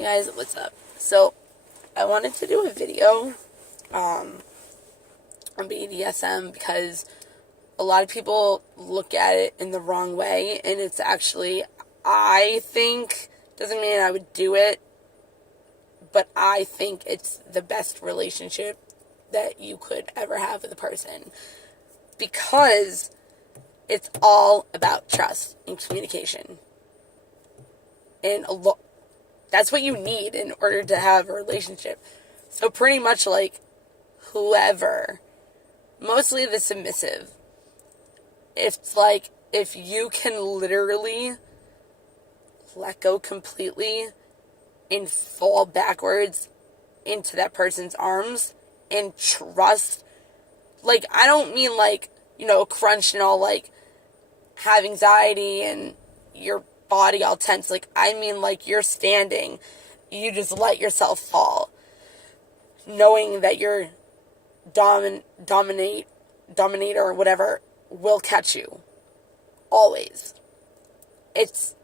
Hey guys, what's up? So, I wanted to do a video on BDSM because a lot of people look at it in the wrong way, and it's actually, I think, doesn't mean I would do it, but I think it's the best relationship that you could ever have with a person because it's all about trust and communication. And that's what you need in order to have a relationship. So pretty much like whoever, mostly the submissive, if you can literally let go completely and fall backwards into that person's arms and trust, like, I don't mean like, crunch and all, like, have anxiety and your body all tense. Like, I mean like you're standing, you just let yourself fall, knowing that your dominator or whatever will catch you. Always. It's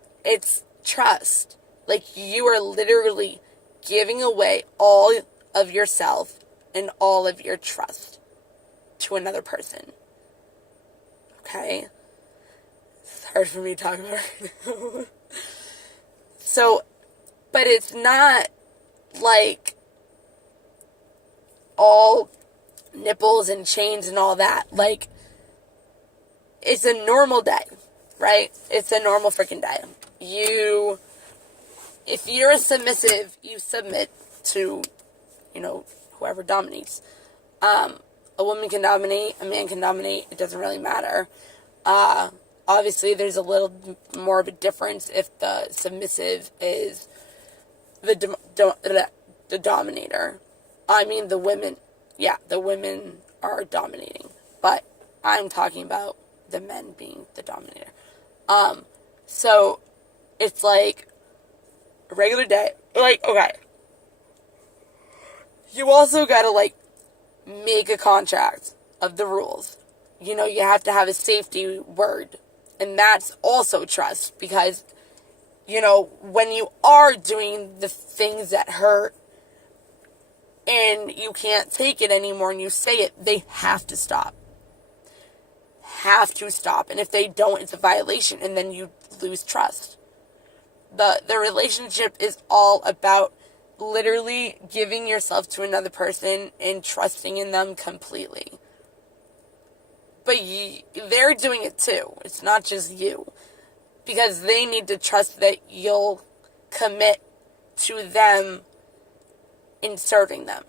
trust. Like, you are literally giving away all of yourself and all of your trust to another person. Okay? It's hard for me to talk about right now. So, but it's not like all nipples and chains and all that. Like, it's a normal day, right? It's a normal freaking day. If you're a submissive, you submit to, whoever dominates. A woman can dominate, a man can dominate, it doesn't really matter. Obviously, there's a little more of a difference if the submissive is the dominator. I mean, the women are dominating, but I'm talking about the men being the dominator. So it's like a regular day. Like, okay, you also gotta, like, make a contract of the rules. You have to have a safety word, and that's also trust, because, when you are doing the things that hurt and you can't take it anymore and you say it, they have to stop. Have to stop. And if they don't, it's a violation, and then you lose trust. The relationship is all about literally giving yourself to another person and trusting in them completely. But they're doing it too. It's not just you. Because they need to trust that you'll commit to them in serving them.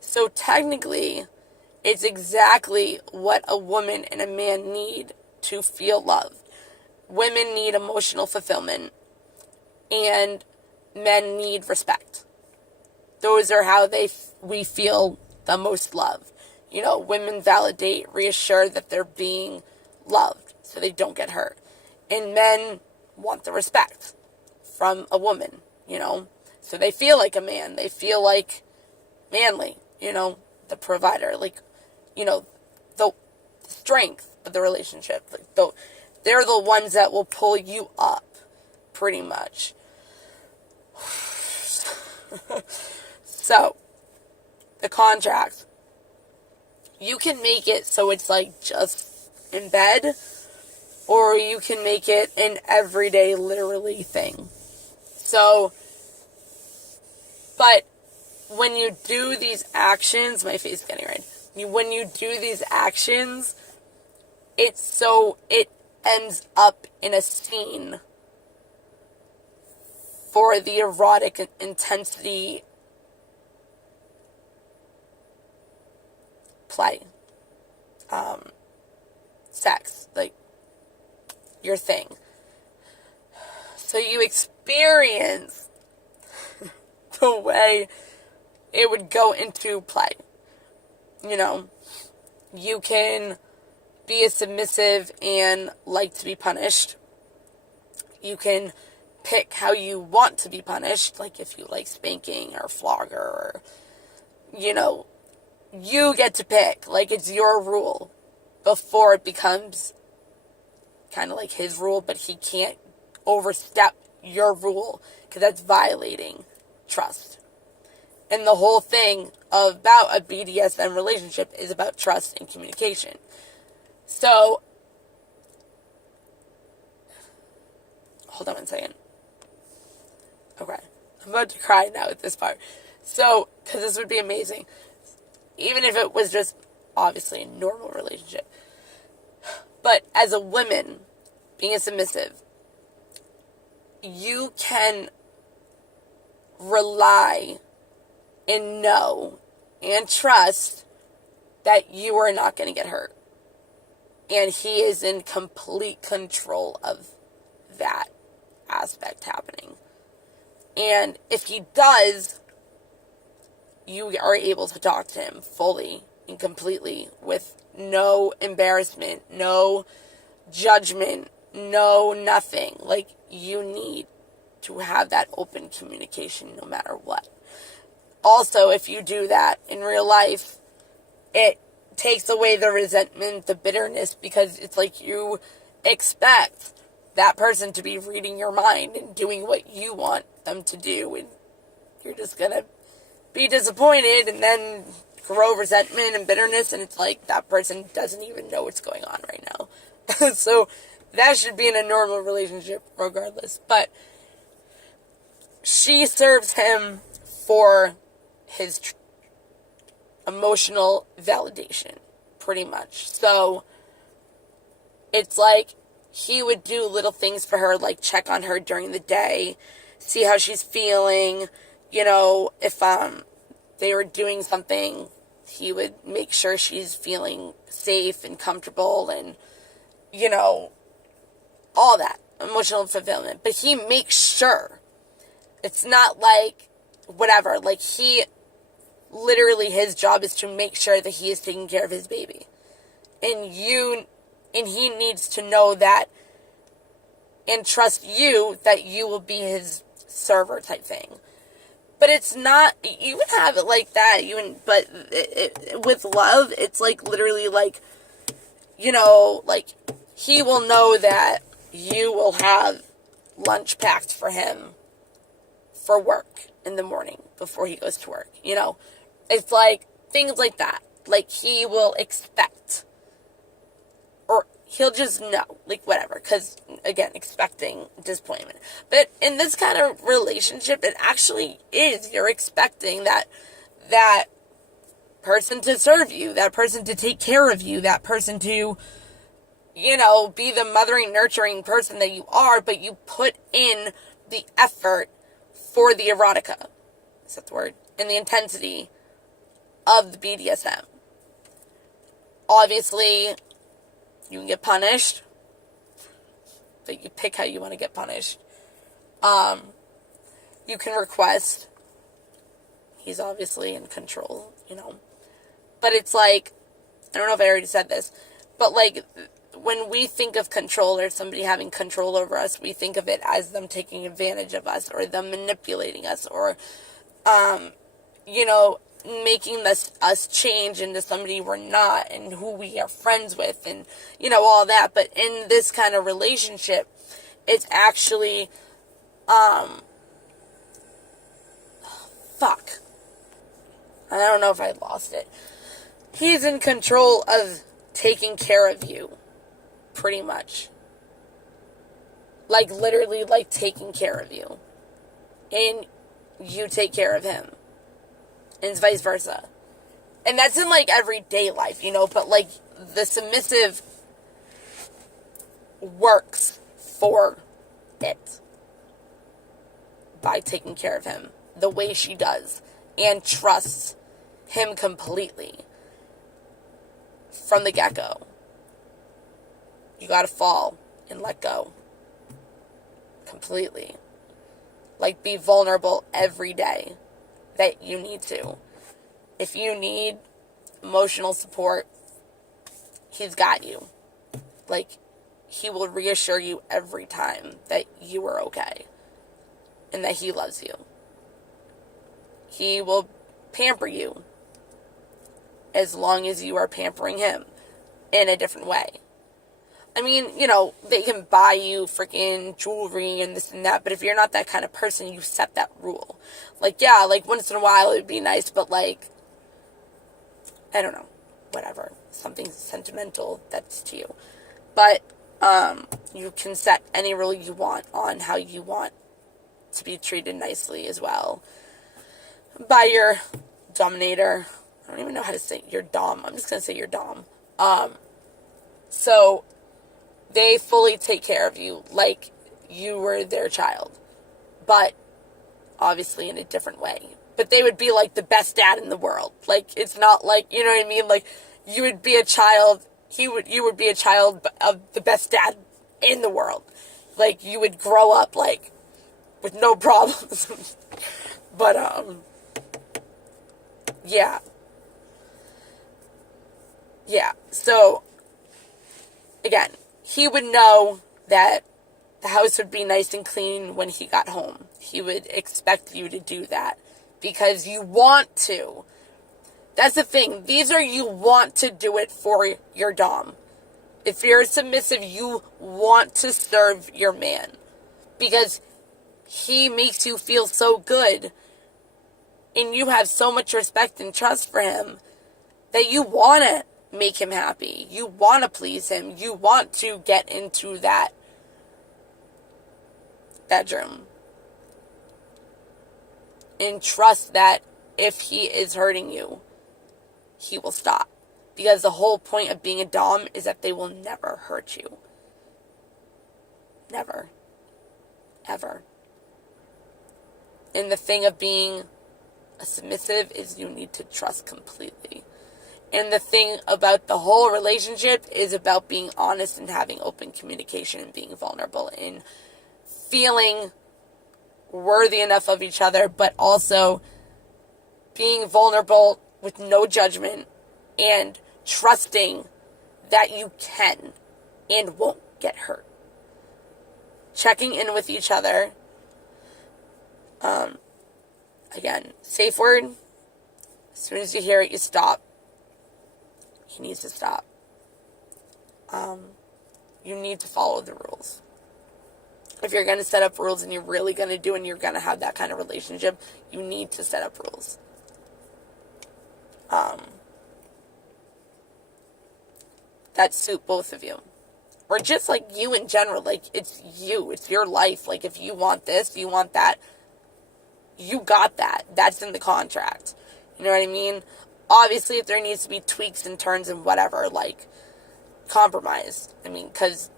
So technically, it's exactly what a woman and a man need to feel loved. Women need emotional fulfillment, and men need respect. Those are how we feel the most love. Women validate, reassure that they're being loved so they don't get hurt. And men want the respect from a woman, so they feel like a man. They feel like manly, the provider, like, the strength of the relationship. Like, they're the ones that will pull you up, pretty much. So, the contract. You can make it so it's like just in bed, or you can make it an everyday, literally thing. So, but when you do these actions, my face is getting red. When you do these actions, it ends up in a scene for the erotic intensity play. Sex, like, your thing. So you experience the way it would go into play. You can be a submissive and like to be punished. You can pick how you want to be punished, like if you like spanking or flogger, or, you get to pick, like, it's your rule, before it becomes kind of like his rule, but he can't overstep your rule, because that's violating trust. And the whole thing about a BDSM relationship is about trust and communication. So, hold on one second. Okay. I'm about to cry now at this part. So, because this would be amazing. Even if it was just, obviously, a normal relationship. But as a woman, being a submissive, you can rely and know and trust that you are not going to get hurt. And he is in complete control of that aspect happening. And if he does, you are able to talk to him fully and completely with no embarrassment, no judgment, no nothing. Like, you need to have that open communication no matter what. Also, if you do that in real life, it takes away the resentment, the bitterness, because it's like you expect that person to be reading your mind and doing what you want them to do, and you're just gonna be disappointed and then grow resentment and bitterness, and it's like that person doesn't even know what's going on right now. So that should be in a normal relationship regardless. But she serves him for his emotional validation, pretty much. So it's like he would do little things for her, like check on her during the day, see how she's feeling. You know, if they were doing something, he would make sure she's feeling safe and comfortable, and, you know, all that emotional fulfillment. But he makes sure. It's not like whatever. Like, he literally, his job is to make sure that he is taking care of his baby. And he needs to know that and trust you that you will be his server type thing. But it's not, you would have it like that, with love, it's like literally like, you know, like, he will know that you will have lunch packed for him for work in the morning before he goes to work, you know. It's like things like that. Like, he will expect, or he'll just know, like, whatever, because, again, expecting disappointment. But in this kind of relationship, it actually is, you're expecting that person to serve you, that person to take care of you, that person to, you know, be the mothering, nurturing person that you are, but you put in the effort for the erotica, is that the word, and the intensity of the BDSM. Obviously, you can get punished, but you pick how you want to get punished. You can request. He's obviously in control, you know. But it's like, I don't know if I already said this, but like, when we think of control or somebody having control over us, we think of it as them taking advantage of us, or them manipulating us, or, you know, making us change into somebody we're not, and who we are friends with, and, you know, all that. But in this kind of relationship, it's actually, fuck. I don't know if I lost it. He's in control of taking care of you, pretty much. Like, literally, like, taking care of you. And you take care of him. And vice versa. And that's in, like, everyday life, you know, but, like, the submissive works for it by taking care of him the way she does, and trusts him completely from the get-go. You gotta fall and let go completely. Like, be vulnerable every day that you need to. If you need emotional support, he's got you. Like, he will reassure you every time that you are okay and that he loves you. He will pamper you as long as you are pampering him in a different way. I mean, you know, they can buy you freaking jewelry and this and that, but if you're not that kind of person, you set that rule. Like, yeah, like, once in a while it would be nice, but, like, I don't know, whatever. Something sentimental, that's to you. But, you can set any rule you want on how you want to be treated nicely as well by your dominator. I don't even know how to say your dom. I'm just going to say your dom. So they fully take care of you like you were their child, but obviously in a different way. But they would be like the best dad in the world. Like, it's not like, you know what I mean? Like, you would be a child, you would be a child of the best dad in the world. Like, you would grow up, like, with no problems. But, yeah. Yeah, so, again, he would know that the house would be nice and clean when he got home. He would expect you to do that because you want to. That's the thing. These are, you want to do it for your dom. If you're submissive, you want to serve your man because he makes you feel so good and you have so much respect and trust for him that you want to make him happy. You want to please him. You want to get into that bedroom and trust that if he is hurting you, he will stop. Because the whole point of being a dom is that they will never hurt you. Never. Ever. And the thing of being a submissive is you need to trust completely. And the thing about the whole relationship is about being honest and having open communication and being vulnerable and feeling worthy enough of each other, but also being vulnerable with no judgment and trusting that you can and won't get hurt. Checking in with each other. Again, safe word. As soon as you hear it, you stop. He needs to stop. You need to follow the rules. If you're going to set up rules and you're really going to do and you're going to have that kind of relationship, you need to set up rules. That suit both of you. Or just like you in general. Like, it's you. It's your life. Like, if you want this, you want that, you got that. That's in the contract. You know what I mean? Obviously, if there needs to be tweaks and turns and whatever, like, compromise. I mean, because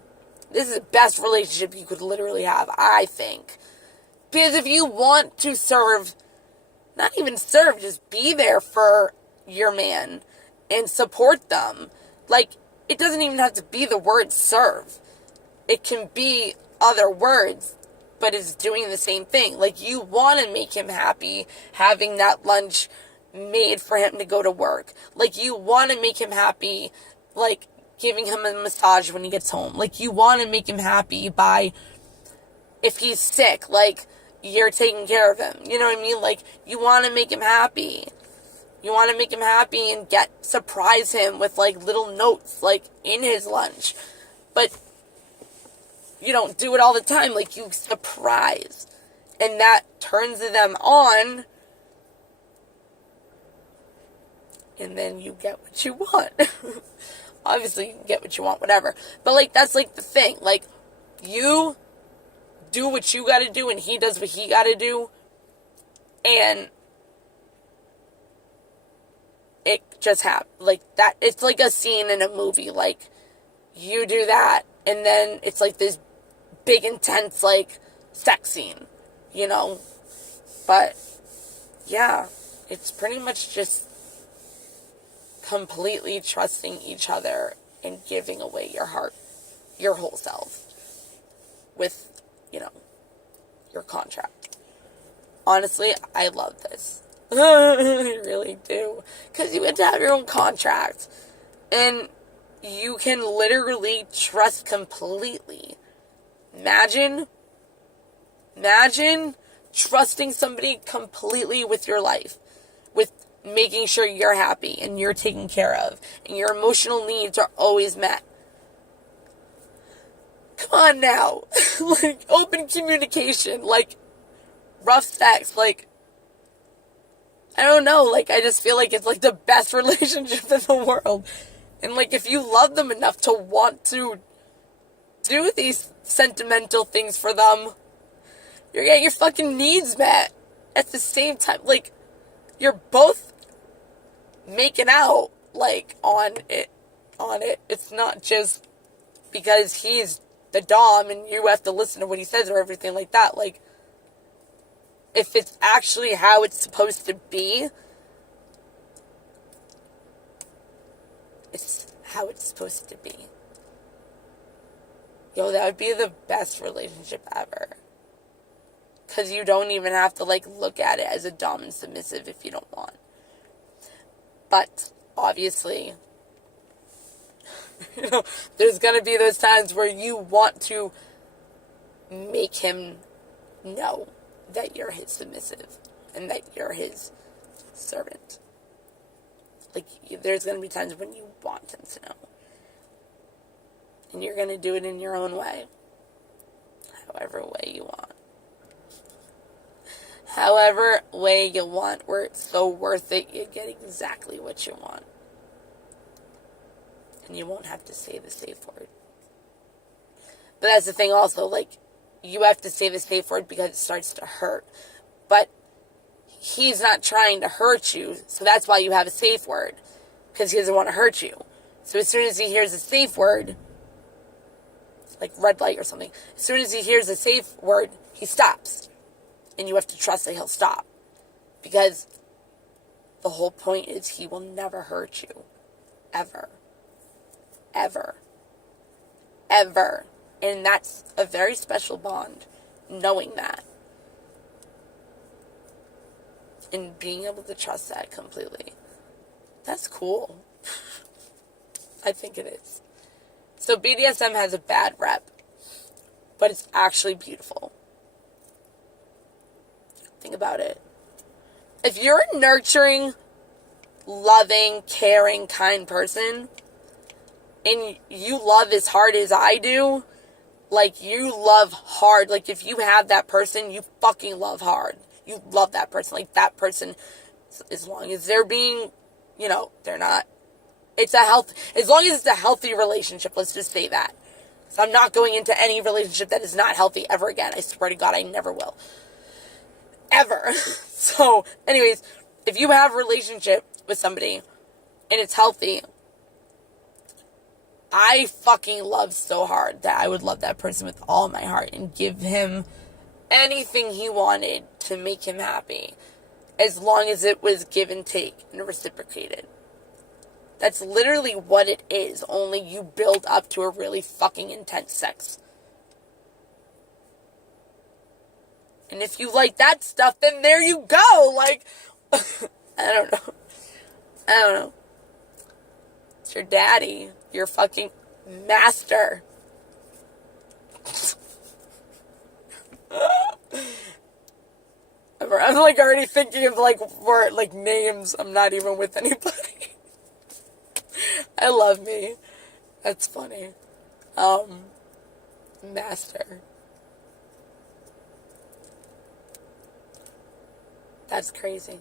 this is the best relationship you could literally have, I think. Because if you want to serve, not even serve, just be there for your man and support them. Like, it doesn't even have to be the word serve. It can be other words, but it's doing the same thing. Like, you want to make him happy having that lunch made for him to go to work. Like, you want to make him happy, like, giving him a massage when he gets home. Like, you want to make him happy by, if he's sick, like, you're taking care of him. You know what I mean? Like, you want to make him happy. You want to make him happy and surprise him with, like, little notes, like, in his lunch. But you don't do it all the time. Like, you surprise. And that turns them on. And then you get what you want. Obviously, you can get what you want, whatever. But, like, that's, like, the thing. Like, you do what you gotta do, and he does what he gotta do. And it just happens. Like, that. It's like a scene in a movie. Like, you do that, and then it's, like, this big, intense, like, sex scene. You know? But, yeah. It's pretty much just completely trusting each other and giving away your heart, your whole self, with, you know, your contract. Honestly, I love this. I really do. Because you get to have your own contract. And you can literally trust completely. Imagine trusting somebody completely with your life. With making sure you're happy and you're taken care of. And your emotional needs are always met. Come on now. Like, open communication. Like, rough sex. Like, I don't know. Like, I just feel like it's, like, the best relationship in the world. And, like, if you love them enough to want to do these sentimental things for them, you're getting your fucking needs met. At the same time, like, you're both making out, like, on it. It's not just because he's the dom and you have to listen to what he says or everything like that. Like, if it's actually how it's supposed to be, it's how it's supposed to be. Yo, that would be the best relationship ever. Because you don't even have to, like, look at it as a dom and submissive if you don't want. But, obviously, you know, there's going to be those times where you want to make him know that you're his submissive and that you're his servant. Like, there's going to be times when you want him to know. And you're going to do it in your own way. However way you want. However way you want, where it's so worth it, you get exactly what you want. And you won't have to say the safe word. But that's the thing also, like, you have to say the safe word because it starts to hurt. But he's not trying to hurt you, so that's why you have a safe word. Because he doesn't want to hurt you. So as soon as he hears a safe word, like red light or something, as soon as he hears a safe word, he stops. And you have to trust that he'll stop. Because the whole point is he will never hurt you. Ever. Ever. Ever. And that's a very special bond. Knowing that. And being able to trust that completely. That's cool. I think it is. So BDSM has a bad rep. But it's actually beautiful. Think about it. If you're a nurturing, loving, caring, kind person, and you love as hard as I do, like, you love hard. Like, if you have that person, you fucking love hard. You love that person. Like, that person, as long as they're being, you know, they're not, it's a health, as long as it's a healthy relationship, let's just say that. So I'm not going into any relationship that is not healthy ever again. I swear to God, I never will. Ever. So, anyways, if you have a relationship with somebody and it's healthy, I fucking love so hard that I would love that person with all my heart and give him anything he wanted to make him happy, as long as it was give and take and reciprocated. That's literally what it is, only you build up to a really fucking intense sex. And if you like that stuff, then there you go. Like, I don't know. It's your daddy. Your fucking master. I'm like already thinking of like word, like names. I'm not even with anybody. I love me. That's funny. Master. That's crazy.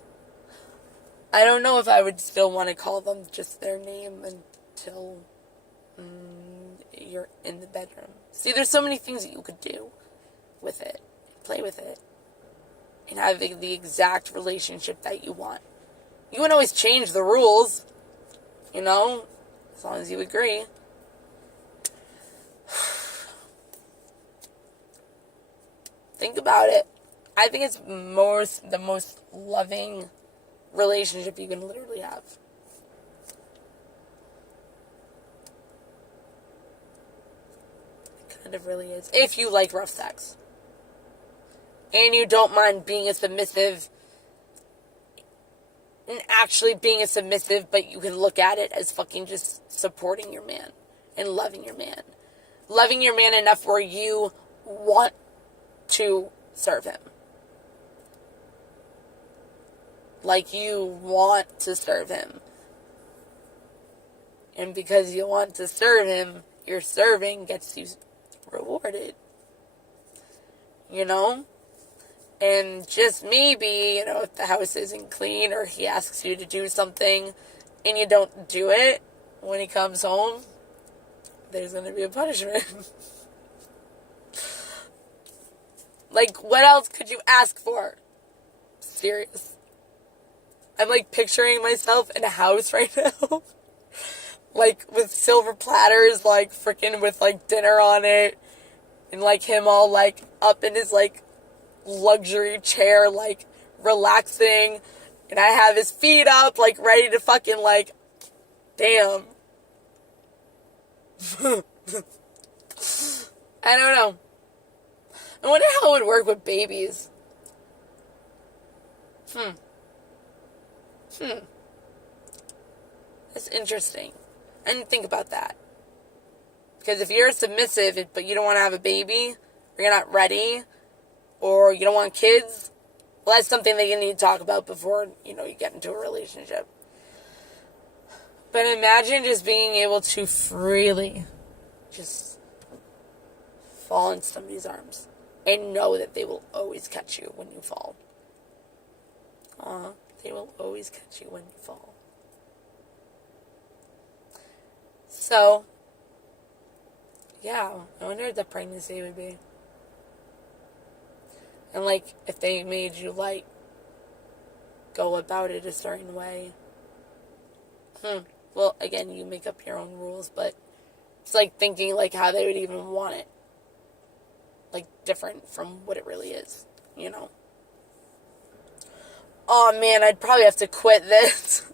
I don't know if I would still want to call them just their name until you're in the bedroom. See, there's so many things that you could do with it. Play with it. And have the exact relationship that you want. You can always change the rules. You know? As long as you agree. Think about it. I think it's the most loving relationship you can literally have. It kind of really is. If you like rough sex. And you don't mind being a submissive. And actually being a submissive, but you can look at it as fucking just supporting your man. And loving your man. Loving your man enough where you want to serve him. Like you want to serve him. And because you want to serve him, your serving gets you rewarded. You know? And just maybe, you know, if the house isn't clean or he asks you to do something and you don't do it when he comes home, there's going to be a punishment. Like, what else could you ask for? Serious. I'm, like, picturing myself in a house right now. Like, with silver platters, like, freaking with, like, dinner on it. And, like, him all, like, up in his, like, luxury chair, like, relaxing. And I have his feet up, like, ready to fucking, like, damn. I don't know. I wonder how it would work with babies. That's interesting. I didn't think about that. Because if you're submissive, but you don't want to have a baby, or you're not ready, or you don't want kids, well, that's something that you need to talk about before, you know, you get into a relationship. But imagine just being able to freely just fall in somebody's arms and know that they will always catch you when you fall. They will always catch you when you fall. So, yeah, I wonder what the pregnancy would be. And, like, if they made you, like, go about it a certain way. Well, again, you make up your own rules, but it's like thinking, like, how they would even want it. Like, different from what it really is, you know? Oh, man, I'd probably have to quit this.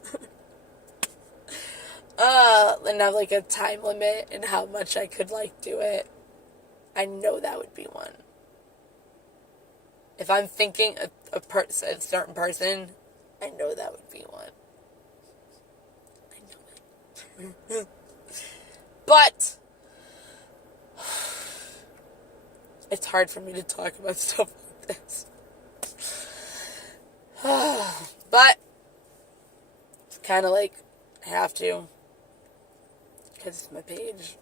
And have, like, a time limit and how much I could, like, do it. I know that would be one. If I'm thinking a certain person, I know that would be one. I know it. But it's hard for me to talk about stuff like this. But it's kind of like I have to, because it's my page.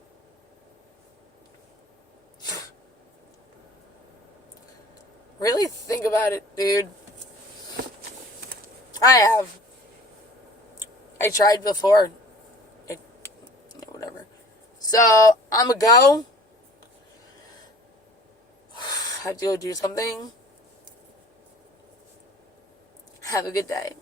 Really think about it, dude. I tried before. Whatever. So, I'm gonna go. Have to go do something. Have a good day.